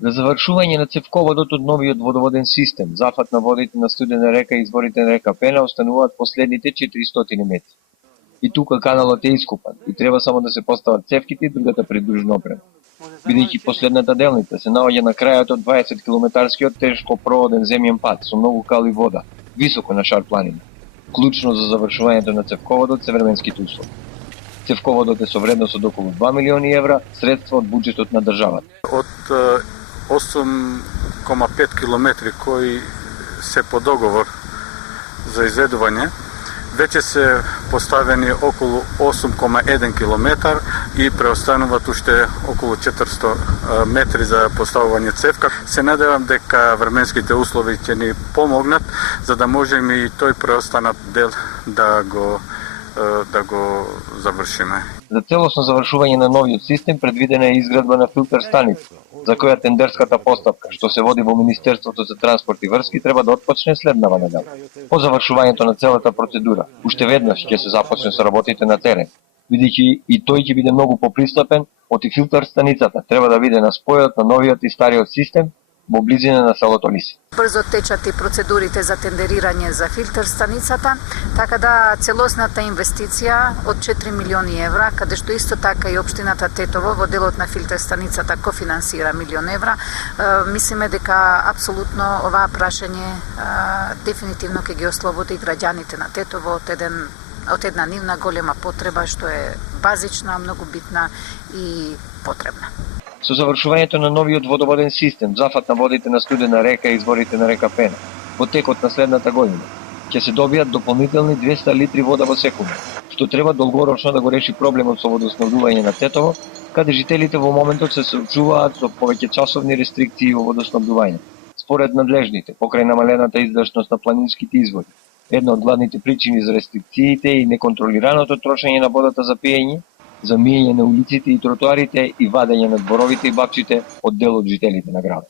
За завршување на цевководот од новиот водоводен систем, зафат на водите на студена река и изворите на река Пена остануваат последните 400 метри. И тука каналот е искупан и треба само да се постават цевките и другата придружна опрема. Бидејќи последната делница се наоѓа на крајот од 20 километарскиот тешкопроводен земјен пат со многу кал и вода, високо на Шар планина. Клучно за завршувањето на цевководот се временските услови. Цевководот е со вредност од околу 2 милиони евра, средства од буџетот на државата. Од 8,5 километри кои се по договор за изведување, веќе се поставени околу 8,1 километар и преостануваат уште околу 400 метри за поставување цевка. Се надевам дека временските услови ќе ни помогнат за да можеме и тој преостанат дел да го завршиме. За целосно завршување на новиот систем предвидена е изградба на филтер станица, за која тендерската постапка, што се води во Министерството за транспорт и врски, треба да отпочне следнава недела. По завршувањето на целата процедура, уште веднаш ќе се започне со работите на терен, бидејќи и тој ќе биде многу попристапен, оти филтер станицата треба да биде на спојот на новиот и стариот систем во близина на селото Лиси. Брзо течат и процедурите за тендерирање за филтер станицата, така да целосната инвестиција од 4 милиони евра, каде што исто така и општината Тетово во делот на филтер станицата кофинансира 1 милион евра, мислиме дека апсолутно оваа прашање дефинитивно ќе ги ослободи граѓаните на Тетово од една нивна голема потреба што е базична, многу битна и потребна. Со завршувањето на новиот водоводен систем, зафат на водите на студена река и изворите на река Пена, во текот на следната година, ќе се добијат дополнителни 200 литри вода во секунда, што треба долгорочно да го реши проблемот со водоснабдување на Тетово, каде жителите во моментот се соочуваат со повеќе часовни рестрикции во водоснабдување. Според надлежните, покрај намалената издашност на планинските извори, една од главните причини за рестрикциите и неконтролираното трошење на водата за пиење, за миење на улиците и тротоарите и вадење на дворовите и бакчите од дел од жителите на градот.